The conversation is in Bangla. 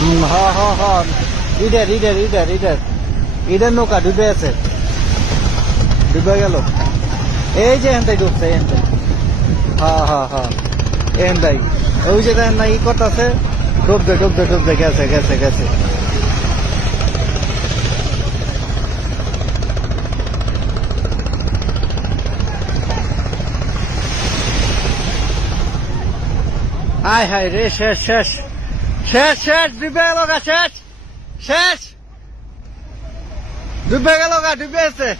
হ্যাঁ হ্যাঁ হ্যাঁ ইডের ইডের ইডের ইডের ইডের নৌকা ডুবে আছে, ডুবে গেল। এই যে এনতাই ডুবছে, এনতাই। হ্যাঁ হ্যাঁ হ্যাঁ এনতাই। ওই যে দেখেন না ই করতেছে, ডুববে ডুববে ডুববে, গেছে গেছে গেছে। হায় হায় রে, শেষ শেষ শেষ শেষ, ডুবে গেল গা, শেষ শেষ, ডুবে গেল গা, ডুবে আছে।